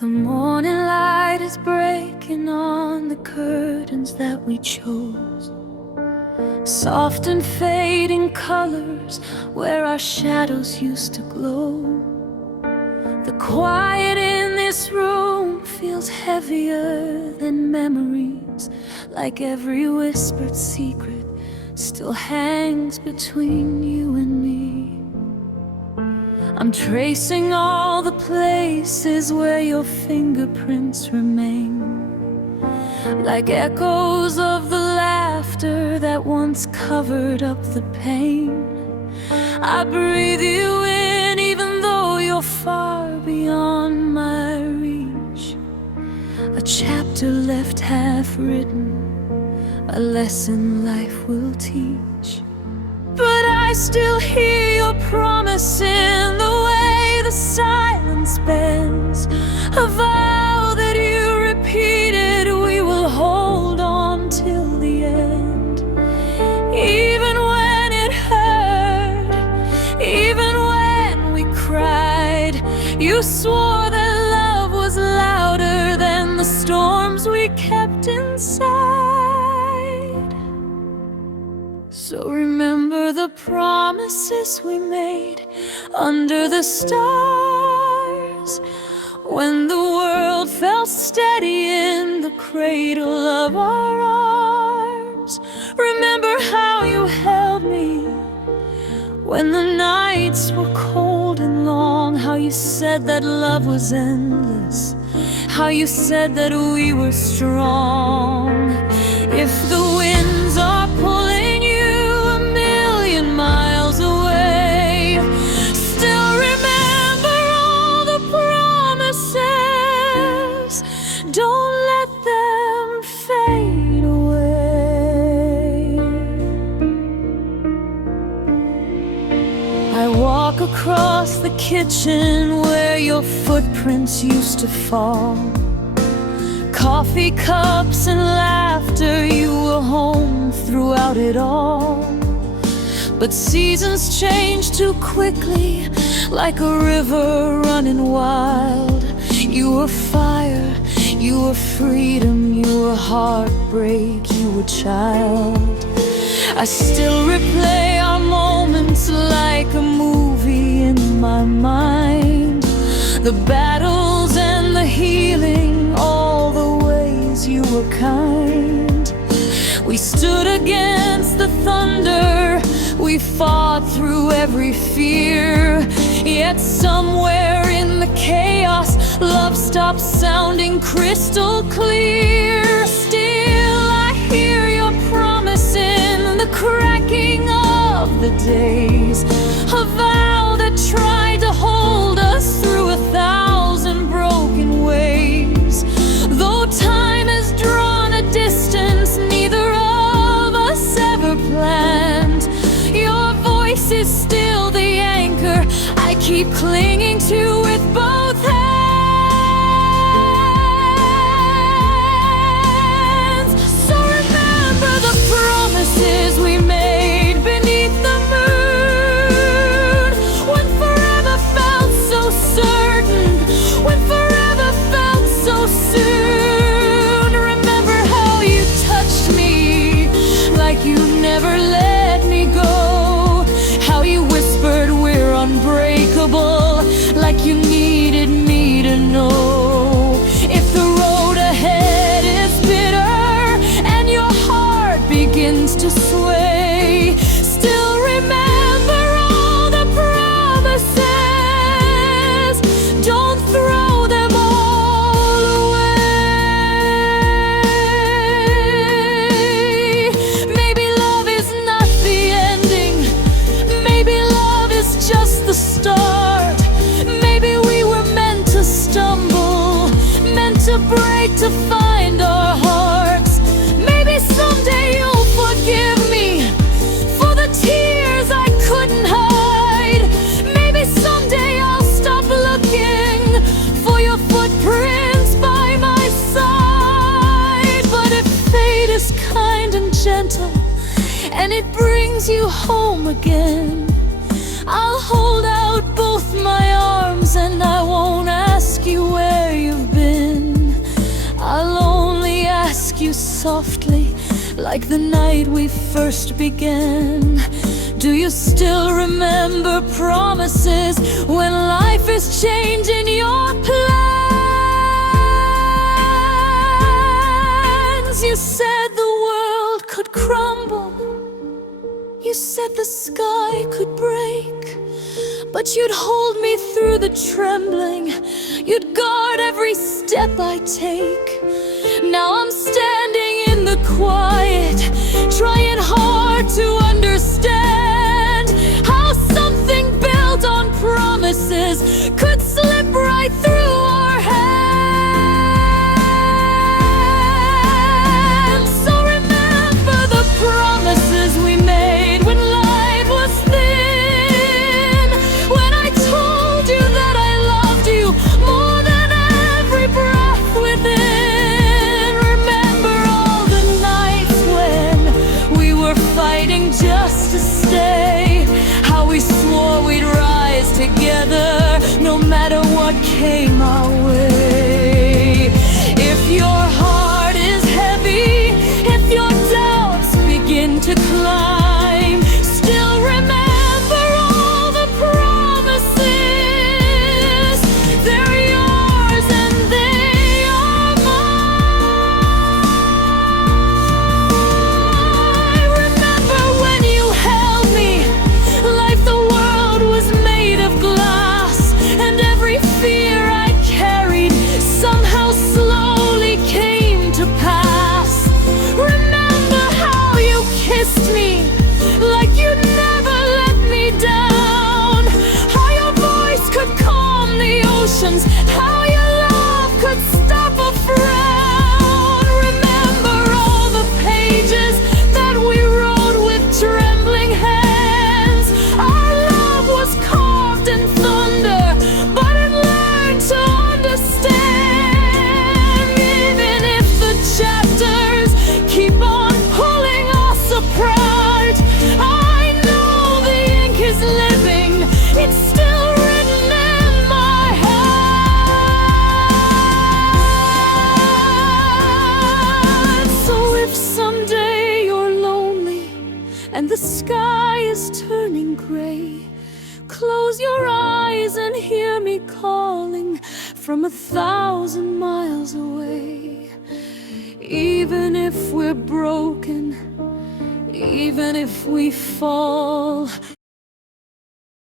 The morning light is breaking on the curtains that we chose, soft and fading colors where our shadows used to glow. The quiet in this room feels heavier than memories, like every whispered secret still hangs between you and me. I'm tracing all the places where your fingerprints remain, like echoes of the laughter that once covered up the pain. I breathe you in even though you're far beyond my reach, a chapter left half written, a lesson life will teach. But I still hear your promise in the way the silence bends, a vow that you repeated we will hold on till the end. Even when it hurt, even when we cried, you swore that love was louder than the storms we kept inside. So remember the promises we made under the stars, when the world felt steady in the cradle of our arms. Remember how you held me when the nights were cold and long, how you said that love was endless, how you said that we were strong. If the winds are pulling you a million miles away, still remember all the promises. Don't let them fade away. I walk across the kitchen where your footprints used to fall, coffee cups and laughter, you were home throughout it all. But seasons change too quickly, like a river running wild. You were fire, you were freedom, you were heartbreak, you were child. I still replay our moments like a movie in my mind, the battles and the healing, all the ways you were kind. We stood against the thunder, we fought through every fear, yet somewhere in the chaos, love stopped sounding crystal clear. Still I hear your promise in the cracking of the days, a vow that tried to hold us through 1,000 broken ways. Though time has drawn a distance neither of us ever planned, your voice is still the anchor I keep clinging to with both hands. So remember the promises we made beneath the moon, when forever felt so certain, when forever felt so soon. Remember how you touched me like you never let me go, how you whispered we're unbreakable, like you needed me to know. If the road ahead is bitter and your heart begins to sway, still remember all the promises. Don't throw them all away. Maybe love is not the ending, maybe love is just the start. Maybe we were meant to stumble, meant to break to find our hearts. Maybe someday you'll forgive me for the tears I couldn't hide. Maybe someday I'll stop looking for your footprints by my side. But if fate is kind and gentle and it brings you home again, I'll hold out both my arms and I won't ask you where you've been. softly, like the night we first began. Do you still remember promises when life is changing your plans? You said the world could crumble, you said the sky could break, but you'd hold me through the trembling, you'd guard every step I take. Now I'm standing in the quiet, trying hard to understand how something built on promises could slip right through our hands. So remember the promises we made when light was thin, when I told you that I loved you more than every breath within. Remember all the nights when we were fighting just to stay, how we swore we'd rise together no matter what came our way. If your heart is heavy, if your doubts begin to climb, still remember all the promises. They're yours and they are mine. Remember when you held me like the world was made of glass, and every fear I carried somehow slowly came to pass. Remember how you kissed me like you'd never let me down, how your voice could calm the oceans, how your love could stop a frown. Remember all the pages that we wrote with trembling hands. Our love was carved in thunder, but it learned to understand. Even if the chapters keep on pulling us apart, I know the ink is living, it's still written in my heart. So if someday you're lonely and the sky is turning gray, close your eyes and hear me calling from 1,000 miles away. Even if we're broken, even if we fall,